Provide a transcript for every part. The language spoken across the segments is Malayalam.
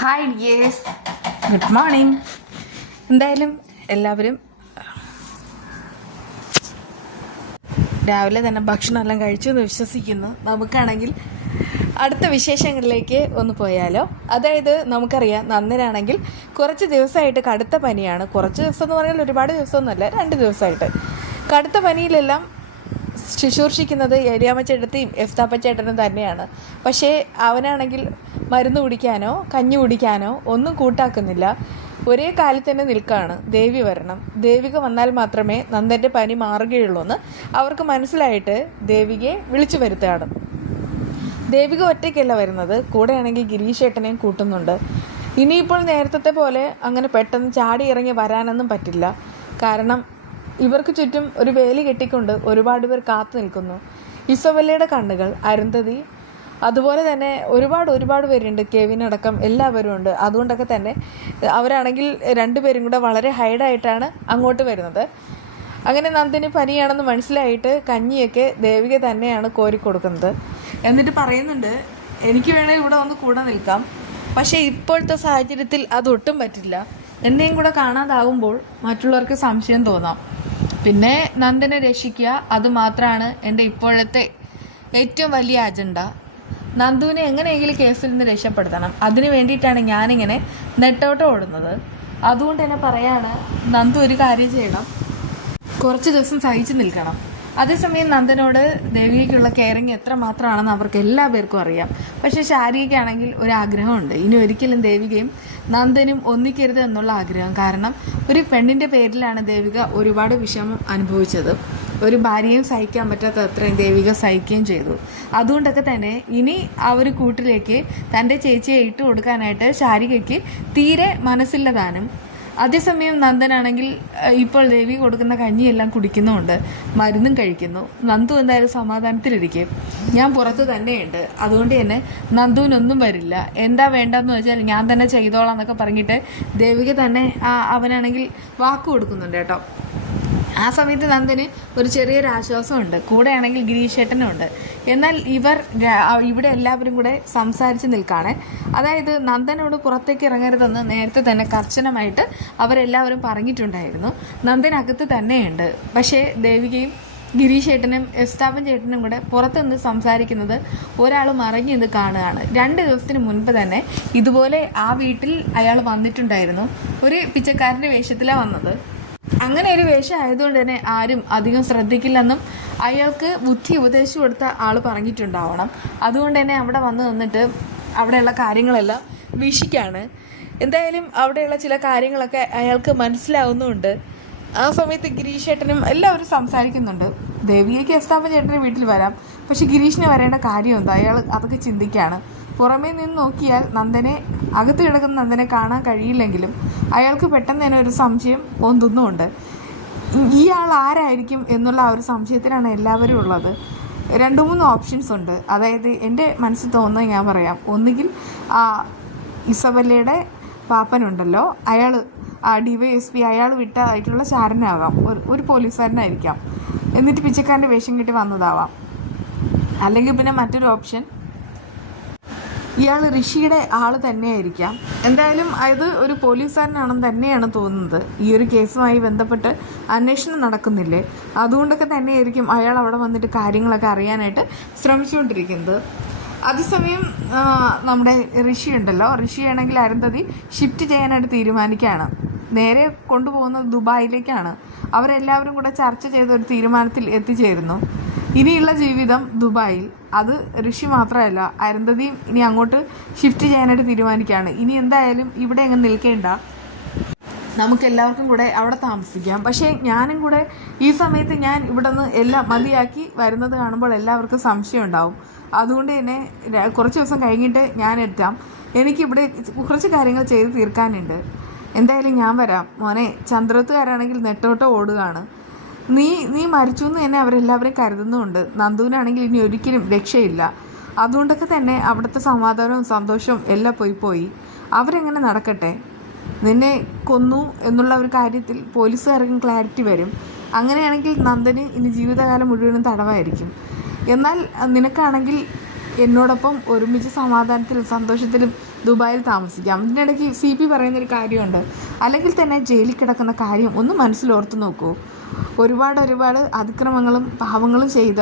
Hi dears, good morning. എന്തായാലും എല്ലാവരും രാവിലെ തന്നെ ഭക്ഷണമെല്ലാം കഴിച്ചു എന്ന് വിശ്വസിക്കുന്നു. നമുക്കാണെങ്കിൽ അടുത്ത വിശേഷങ്ങളിലേക്ക് ഒന്ന് പോയാലോ. അതായത് നമുക്കറിയാം, നന്ദനാണെങ്കിൽ കുറച്ച് ദിവസമായിട്ട് കടുത്ത പനിയാണ്. കുറച്ച് ദിവസം എന്ന് പറഞ്ഞാൽ ഒരുപാട് ദിവസമൊന്നുമല്ല, 2 ദിവസമായിട്ട് കടുത്ത പനിയിലെല്ലാം ശുശ്രൂഷിക്കുന്നത് ഏരിയാമ്മച്ചേട്ടത്തെയും എഫ്താപ്പച്ചേട്ടനും തന്നെയാണ്. പക്ഷേ അവനാണെങ്കിൽ മരുന്ന് കുടിക്കാനോ കഞ്ഞി കുടിക്കാനോ ഒന്നും കൂട്ടാക്കുന്നില്ല. ഒരേ കാലിൽ തന്നെ നിൽക്കുകയാണ്. ദേവി വരണം, ദേവിക വന്നാൽ മാത്രമേ നന്ദൻ്റെ പനി മാറുകയുള്ളൂ എന്ന് അവർക്ക് മനസ്സിലായിട്ട് ദേവികയെ വിളിച്ചു വരുത്തുകയാണ്. ദേവിക ഒറ്റയ്ക്കല്ല വരുന്നത്, കൂടെയാണെങ്കിൽ ഗിരീഷേട്ടനെയും കൂട്ടുന്നുണ്ട്. ഇനിയിപ്പോൾ നേരത്തെ പോലെ അങ്ങനെ പെട്ടെന്ന് ചാടി ഇറങ്ങി വരാനൊന്നും പറ്റില്ല. കാരണം ഇവർക്ക് ചുറ്റും ഒരു വേലി കെട്ടിക്കൊണ്ട് ഒരുപാട് പേർ കാത്തു നിൽക്കുന്നു. ഇസബല്ലയുടെ കണ്ണുകൾ, അരുന്ധതി, അതുപോലെ തന്നെ ഒരുപാട് പേരുണ്ട്. കെവിൻ അടക്കം എല്ലാവരും ഉണ്ട്. അതുകൊണ്ടൊക്കെ തന്നെ അവരാണെങ്കിൽ 2 പേരും കൂടെ വളരെ ഹൈഡായിട്ടാണ് അങ്ങോട്ട് വരുന്നത്. അങ്ങനെ നന്ദിന് പനിയാണെന്ന് മനസ്സിലായിട്ട് കഞ്ഞിയൊക്കെ ദേവിക തന്നെയാണ് കോരിക്കൊടുക്കുന്നത്. എന്നിട്ട് പറയുന്നുണ്ട്, എനിക്ക് വേണേൽ ഇവിടെ വന്ന് കൂടെ നിൽക്കാം, പക്ഷേ ഇപ്പോഴത്തെ സാഹചര്യത്തിൽ അതൊട്ടും പറ്റില്ല. എന്നെയും കൂടെ കാണാതാകുമ്പോൾ മറ്റുള്ളവർക്ക് സംശയം തോന്നാം. പിന്നെ നന്ദനെ രക്ഷിക്കുക, അതുമാത്രമാണ് എൻ്റെ ഇപ്പോഴത്തെ ഏറ്റവും വലിയ അജണ്ട. നന്ദുവിനെ എങ്ങനെയെങ്കിലും കേസിൽ നിന്ന് രക്ഷപ്പെടുത്തണം. അതിന് വേണ്ടിയിട്ടാണ് ഞാനിങ്ങനെ നെട്ടോട്ടം ഓടുന്നത്. അതുകൊണ്ട് തന്നെ പറയാണ്, നന്ദു ഒരു കാര്യം ചെയ്യണം, കുറച്ച് ദിവസം സഹിച്ചു നിൽക്കണം. അതേസമയം നന്ദനോട് ദേവികയ്ക്കുള്ള കെയറിങ് എത്രമാത്രമാണെന്ന് അവർക്ക് എല്ലാ പേർക്കും അറിയാം. പക്ഷേ ശാരികയ്ക്കാണെങ്കിൽ ഒരാഗ്രഹമുണ്ട്. ഇനി ഒരിക്കലും ദേവികയും നന്ദനും ഒന്നിക്കരുത് എന്നുള്ള ആഗ്രഹം. കാരണം ഒരു പെണ്ണിൻ്റെ പേരിലാണ് ദേവിക ഒരുപാട് വിഷമം അനുഭവിച്ചത്. ഒരു ഭാര്യയും സഹിക്കാൻ പറ്റാത്ത അത്രയും ദേവിക സഹിക്കുകയും ചെയ്തു. അതുകൊണ്ടൊക്കെ തന്നെ ഇനി ആ ഒരു കൂട്ടിലേക്ക് തൻ്റെ ചേച്ചിയെ ഇട്ട് കൊടുക്കാനായിട്ട് ശാരികയ്ക്ക് തീരെ മനസ്സില്ലതാനും. അതേസമയം നന്ദനാണെങ്കിൽ ഇപ്പോൾ ദേവി കൊടുക്കുന്ന കഞ്ഞിയെല്ലാം കുടിക്കുന്നുമുണ്ട്, മരുന്നും കഴിക്കുന്നു. നന്ദു എന്തായാലും സമാധാനത്തിലിരിക്കും. ഞാൻ പുറത്ത് തന്നെയുണ്ട്, അതുകൊണ്ട് തന്നെ നന്ദുവിനൊന്നും വരില്ല. എന്താ വേണ്ടെന്ന് വെച്ചാൽ ഞാൻ തന്നെ ചെയ്തോളാം എന്നൊക്കെ പറഞ്ഞിട്ട് ദേവിക തന്നെ അവനാണെങ്കിൽ വാക്ക് കൊടുക്കുന്നുണ്ട് കേട്ടോ. ആ സമയത്ത് നന്ദന് ഒരു ചെറിയൊരു ആശ്വാസമുണ്ട്. കൂടെയാണെങ്കിൽ ഗിരീഷേട്ടനും ഉണ്ട്. എന്നാൽ ഇവിടെ എല്ലാവരും കൂടെ സംസാരിച്ച് നിൽക്കുകയാണ്. അതായത് നന്ദനോട് പുറത്തേക്ക് ഇറങ്ങരുതെന്ന് നേരത്തെ തന്നെ കർശനമായിട്ട് അവരെല്ലാവരും പറഞ്ഞിട്ടുണ്ടായിരുന്നു. നന്ദനകത്ത് തന്നെയുണ്ട്. പക്ഷേ ദേവികയും ഗിരീഷേട്ടനും എസ്താപ്പൻ ചേട്ടനും കൂടെ പുറത്തുനിന്ന് സംസാരിക്കുന്നത് ഒരാൾ മറിഞ്ഞു നിന്ന് കാണുകയാണ്. 2 ദിവസത്തിന് മുൻപ് തന്നെ ഇതുപോലെ ആ വീട്ടിൽ അയാൾ വന്നിട്ടുണ്ടായിരുന്നു. ഒരു പിച്ചക്കാരൻ്റെ വേഷത്തിലാണ് വന്നത്. അങ്ങനെ ഒരു വേഷം ആയതുകൊണ്ട് തന്നെ ആരും അധികം ശ്രദ്ധിക്കില്ലെന്നും അയാൾക്ക് ബുദ്ധി ഉപദേശിച്ചു കൊടുത്ത ആൾ പറഞ്ഞിട്ടുണ്ടാവണം. അതുകൊണ്ട് തന്നെ അവിടെ വന്ന് നിന്നിട്ട് അവിടെയുള്ള കാര്യങ്ങളെല്ലാം വീക്ഷിക്കാണ്. എന്തായാലും അവിടെയുള്ള ചില കാര്യങ്ങളൊക്കെ അയാൾക്ക് മനസ്സിലാവുന്നുമുണ്ട്. ആ സമയത്ത് ഗിരീഷേട്ടനും എല്ലാവരും സംസാരിക്കുന്നുണ്ട്. ദേവിയേക്ക് എസ്താപ്പൻ ചേട്ടൻ്റെ വീട്ടിൽ വരാം, പക്ഷെ ഗിരീഷിന് വരേണ്ട കാര്യം എന്താ? അയാൾ അതൊക്കെ ചിന്തിക്കുകയാണ്. പുറമേ നിന്ന് നോക്കിയാൽ അകത്ത് കിടക്കുന്ന നന്ദനെ കാണാൻ കഴിയില്ലെങ്കിലും അയാൾക്ക് പെട്ടെന്ന് തന്നെ ഒരു സംശയം തോന്നുന്നുമുണ്ട്. ഈ ആൾ ആരായിരിക്കും എന്നുള്ള ആ ഒരു സംശയത്തിലാണ് എല്ലാവരും ഉള്ളത്. 2-3 ഓപ്ഷൻസ് ഉണ്ട്. അതായത് എൻ്റെ മനസ്സിൽ തോന്നുന്നത് ഞാൻ പറയാം. ഒന്നുകിൽ ഇസബല്ലയുടെ പാപ്പനുണ്ടല്ലോ, അയാൾ DYSP അയാൾ വിട്ടതായിട്ടുള്ള ചാരനാകാം, ഒരു പോലീസുകാരനായിരിക്കാം. എന്നിട്ട് പിച്ചക്കാരൻ്റെ വേഷം കിട്ടി വന്നതാവാം. അല്ലെങ്കിൽ പിന്നെ മറ്റൊരു ഓപ്ഷൻ, ഇയാൾ ഋഷിയുടെ ആൾ തന്നെയായിരിക്കാം. എന്തായാലും അത് ഒരു പോലീസുകാരനാണെന്ന് തന്നെയാണ് തോന്നുന്നത്. ഈ ഒരു കേസുമായി ബന്ധപ്പെട്ട് അന്വേഷണം നടക്കുന്നില്ലേ, അതുകൊണ്ടൊക്കെ തന്നെയായിരിക്കും അയാൾ അവിടെ വന്നിട്ട് കാര്യങ്ങളൊക്കെ അറിയാനായിട്ട് ശ്രമിച്ചുകൊണ്ടിരിക്കുന്നത്. അതേസമയം നമ്മുടെ ഋഷി ഉണ്ടല്ലോ, ഋഷിയാണെങ്കിൽ അരുന്ധതി ഷിഫ്റ്റ് ചെയ്യാനായിട്ട് തീരുമാനിക്കുകയാണ്. നേരെ കൊണ്ടുപോകുന്നത് ദുബായിലേക്കാണ്. അവരെല്ലാവരും കൂടെ ചർച്ച ചെയ്ത ഒരു തീരുമാനത്തിൽ എത്തിച്ചേരുന്നു. ഇനിയുള്ള ജീവിതം ദുബായിൽ. അത് ഋഷി മാത്രമല്ല, അരുന്ധതിയും ഇനി അങ്ങോട്ട് ഷിഫ്റ്റ് ചെയ്യാനായിട്ട് തീരുമാനിക്കുകയാണ്. ഇനി എന്തായാലും ഇവിടെ അങ്ങ് നിൽക്കേണ്ട, നമുക്കെല്ലാവർക്കും കൂടെ അവിടെ താമസിക്കാം. പക്ഷേ ഞാനും കൂടെ ഈ സമയത്ത് ഞാൻ ഇവിടെ നിന്ന് എല്ലാം മതിയാക്കി വരുന്നത് കാണുമ്പോൾ എല്ലാവർക്കും സംശയം ഉണ്ടാവും. അതുകൊണ്ട് തന്നെ കുറച്ച് ദിവസം കഴിഞ്ഞിട്ട് ഞാൻ എത്താം. എനിക്കിവിടെ കുറച്ച് കാര്യങ്ങൾ ചെയ്ത് തീർക്കാനുണ്ട്. എന്തായാലും ഞാൻ വരാം മോനെ. ചന്ദ്രത്തുകാരാണെങ്കിൽ നെട്ടോട്ടം ഓടുകയാണ്. നീ മരിച്ചു എന്ന് തന്നെ അവരെല്ലാവരും കരുതുന്നുമുണ്ട്. നന്ദുവിനാണെങ്കിൽ ഇനി ഒരിക്കലും രക്ഷയില്ല. അതുകൊണ്ടൊക്കെ തന്നെ അവിടുത്തെ സമാധാനവും സന്തോഷവും എല്ലാം പോയി. അവരെങ്ങനെ നടക്കട്ടെ. നിന്നെ കൊന്നു എന്നുള്ള ഒരു കാര്യത്തിൽ പോലീസുകാർക്കും ക്ലാരിറ്റി വരും. അങ്ങനെയാണെങ്കിൽ നന്ദന് ഇനി ജീവിതകാലം മുഴുവനും തടവായിരിക്കും. എന്നാൽ നിനക്കാണെങ്കിൽ എന്നോടൊപ്പം ഒരുമിച്ച് സമാധാനത്തിലും സന്തോഷത്തിലും ദുബായിൽ താമസിക്കാം. ഇതിനിടയ്ക്ക് CP പറയുന്നൊരു കാര്യമുണ്ട്, അല്ലെങ്കിൽ തന്നെ ജയിലിൽ കിടക്കുന്ന കാര്യം ഒന്ന് മനസ്സിലോർത്ത് നോക്കൂ. ഒരുപാട് അതിക്രമങ്ങളും പാവങ്ങളും ചെയ്ത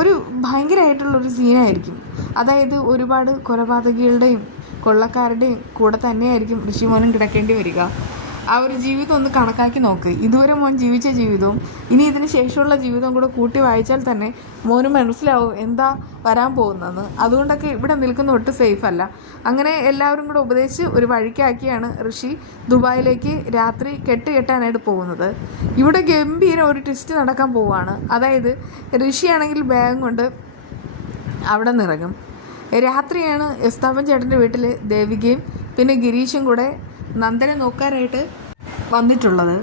ഒരു ഭയങ്കരമായിട്ടുള്ളൊരു സീനായിരിക്കും. അതായത് ഒരുപാട് കൊലപാതകികളുടെയും കൊള്ളക്കാരുടെയും കൂടെ തന്നെയായിരിക്കും ഋഷി മോനും കിടക്കേണ്ടി വരിക. ആ ഒരു ജീവിതം ഒന്ന് കണക്കാക്കി നോക്ക്. ഇതുവരെ മോൻ ജീവിച്ച ജീവിതവും ഇനി ഇതിന് ശേഷമുള്ള ജീവിതവും കൂടെ കൂട്ടി വായിച്ചാൽ തന്നെ മോന് മനസ്സിലാവും എന്താ വരാൻ പോകുന്നതെന്ന്. അതുകൊണ്ടൊക്കെ ഇവിടെ നിൽക്കുന്ന ഒട്ടും സേഫ് അല്ല. അങ്ങനെ എല്ലാവരും കൂടെ ഉപദേശിച്ച് ഒരു വഴിക്കാക്കിയാണ് ഋഷി ദുബായിലേക്ക് രാത്രി കെട്ടാനായിട്ട് പോകുന്നത്. ഇവിടെ ഗംഭീരം ഒരു ട്വിസ്റ്റ് നടക്കാൻ പോവുകയാണ്. അതായത് ഋഷിയാണെങ്കിൽ ബാഗും കൊണ്ട് അവിടെ നിറങ്ങും. രാത്രിയാണ് എസ്താപ്പൻ ചേട്ടൻ്റെ വീട്ടിൽ ദേവികയും പിന്നെ ഗിരീഷും കൂടെ നന്ദനെ നോക്കാനായിട്ട് വന്നിട്ടുള്ളത്.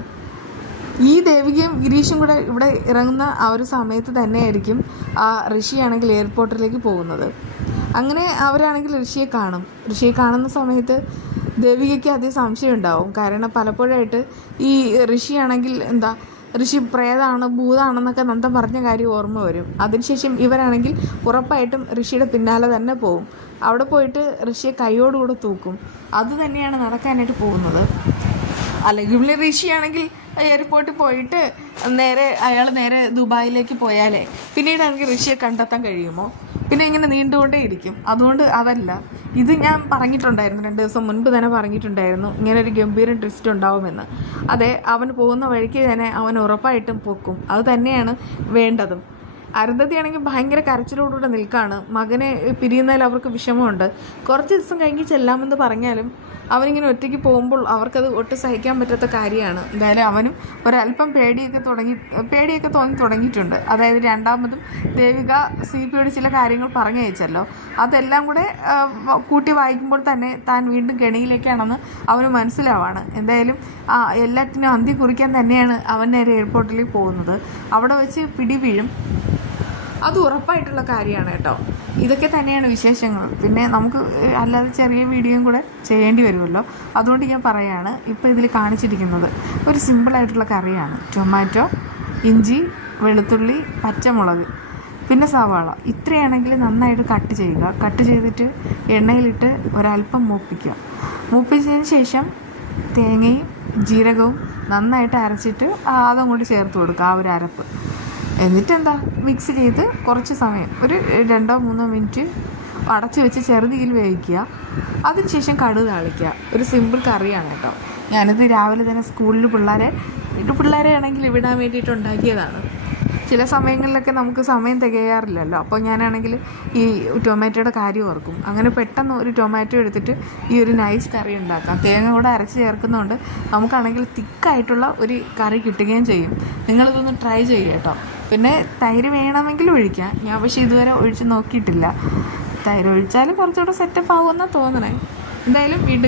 ഈ ദേവികയും ഗിരീഷും കൂടെ ഇവിടെ ഇറങ്ങുന്ന ആ ഒരു സമയത്ത് തന്നെയായിരിക്കും ആ ഋഷിയാണെങ്കിൽ എയർപോർട്ടിലേക്ക് പോകുന്നത്. അങ്ങനെ അവരാണെങ്കിൽ ഋഷിയെ കാണുന്ന സമയത്ത് ദേവികയ്ക്ക് അതേ സംശയം ഉണ്ടാവും. കാരണം പലപ്പോഴായിട്ട് ഈ ഋഷിയാണെങ്കിൽ ഋഷി പ്രേതമാണ് ഭൂതാണെന്നൊക്കെ നന്ദൻ പറഞ്ഞ കാര്യം ഓർമ്മ വരും. അതിനുശേഷം ഇവരാണെങ്കിൽ ഉറപ്പായിട്ടും ഋഷിയുടെ പിന്നാലെ തന്നെ പോവും. അവിടെ പോയിട്ട് ഋഷിയെ കൈയോടുകൂടെ തൂക്കും. അത് തന്നെയാണ് നടക്കാനായിട്ട് പോകുന്നത്. അല്ലെങ്കിൽ ഋഷിയാണെങ്കിൽ എയർപോർട്ടിൽ പോയിട്ട് അയാൾ നേരെ ദുബായിലേക്ക് പോയാലേ പിന്നീടാണെങ്കിൽ ഋഷിയെ കണ്ടെത്താൻ കഴിയുമോ? പിന്നെ ഇങ്ങനെ നീണ്ടുകൊണ്ടേ ഇരിക്കും. അതുകൊണ്ട് അതല്ല, ഇത് ഞാൻ പറഞ്ഞിട്ടുണ്ടായിരുന്നു, 2 ദിവസം മുൻപ് തന്നെ പറഞ്ഞിട്ടുണ്ടായിരുന്നു ഇങ്ങനെ ഒരു ഗംഭീരം ട്വിസ്റ്റ് ഉണ്ടാവുമെന്ന്. അതെ, അവൻ പോകുന്ന വഴിക്ക് തന്നെ അവൻ ഉറപ്പായിട്ടും പൊക്കും. അത് തന്നെയാണ് വേണ്ടതും. അരുന്ധതിയാണെങ്കിൽ ഭയങ്കര കരച്ചിലോടുകൂടെ നിൽക്കുകയാണ്. മകനെ പിരിയുന്നതിൽ അവർക്ക് വിഷമമുണ്ട്. കുറച്ച് ദിവസം കഴിഞ്ഞ് ചെല്ലാമെന്ന് പറഞ്ഞാലും അവനിങ്ങനെ ഒറ്റയ്ക്ക് പോകുമ്പോൾ അവർക്കത് ഒട്ടും സഹിക്കാൻ പറ്റാത്ത കാര്യമാണ്. എന്തായാലും അവനും ഒരല്പം പേടിയൊക്കെ തോന്നി തുടങ്ങിയിട്ടുണ്ട്. അതായത് രണ്ടാമതും ദേവിക CPയോട് ചില കാര്യങ്ങൾ പറഞ്ഞയച്ചല്ലോ, അതെല്ലാം കൂടെ കൂട്ടി വായിക്കുമ്പോൾ തന്നെ താൻ വീണ്ടും കെണിയിലേക്കാണെന്ന് അവന് മനസ്സിലാവാണ്. എന്തായാലും എല്ലാറ്റിനും അന്തി കുറിക്കാൻ തന്നെയാണ് അവൻ നേരെ എയർപോർട്ടിലേക്ക് പോകുന്നത്. അവിടെ വെച്ച് പിടി വീഴും, അത് ഉറപ്പായിട്ടുള്ള കാര്യമാണ് കേട്ടോ. ഇതൊക്കെ തന്നെയാണ് വിശേഷങ്ങൾ. പിന്നെ നമുക്ക് അല്ലാതെ ചെറിയ വീഡിയോയും കൂടെ ചെയ്യേണ്ടി വരുമല്ലോ, അതുകൊണ്ട് ഞാൻ പറയുകയാണ്. ഇപ്പോൾ ഇതിൽ കാണിച്ചിരിക്കുന്നത് ഒരു സിമ്പിളായിട്ടുള്ള കറിയാണ്. ടൊമാറ്റോ, ഇഞ്ചി, വെളുത്തുള്ളി, പച്ചമുളക്, പിന്നെ സവാള, ഇത്രയാണെങ്കിൽ നന്നായിട്ട് കട്ട് ചെയ്തിട്ട് എണ്ണയിലിട്ട് ഒരല്പം മൂപ്പിച്ചതിന് ശേഷം തേങ്ങയും ജീരകവും നന്നായിട്ട് അരച്ചിട്ട് അതങ്ങോട്ട് ചേർത്ത് കൊടുക്കുക, ആ ഒരു അരപ്പ്. എന്നിട്ടെന്താ മിക്സ് ചെയ്ത് കുറച്ച് സമയം ഒരു 2-3 മിനിറ്റ് അടച്ചു വെച്ച് ചെറുതീയിൽ വേവിക്കുക. അതിനുശേഷം കടുക് താളിക്കുക. ഒരു സിമ്പിൾ കറിയാണ് കേട്ടോ. ഞാനിത് രാവിലെ തന്നെ സ്കൂളിൽ പിള്ളേരെ ആണെങ്കിൽ വിടാൻ വേണ്ടിയിട്ട് ഉണ്ടാക്കിയതാണ്. ചില സമയങ്ങളിലൊക്കെ നമുക്ക് സമയം തികയാറില്ലല്ലോ. അപ്പോൾ ഞാനാണെങ്കിൽ ഈ ടൊമാറ്റോയുടെ കാര്യം ഓർക്കും. അങ്ങനെ പെട്ടെന്ന് ഒരു ടൊമാറ്റോ എടുത്തിട്ട് ഈ ഒരു നൈസ് കറി ഉണ്ടാക്കാം. തേങ്ങ കൂടെ അരച്ച് ചേർക്കുന്നതുകൊണ്ട് നമുക്കാണെങ്കിൽ തിക്കായിട്ടുള്ള ഒരു കറി കിട്ടുകയും ചെയ്യും. നിങ്ങളിതൊന്ന് ട്രൈ ചെയ്യുക കേട്ടോ. പിന്നെ തൈര് വേണമെങ്കിൽ ഒഴിക്കാം. ഞാൻ പക്ഷേ ഇതുവരെ ഒഴിച്ച് നോക്കിയിട്ടില്ല. തൈര് ഒഴിച്ചാൽ കുറച്ചുകൂടെ സെറ്റപ്പ് ആവുമെന്നാണ് തോന്നണേ. എന്തായാലും വീണ്ടും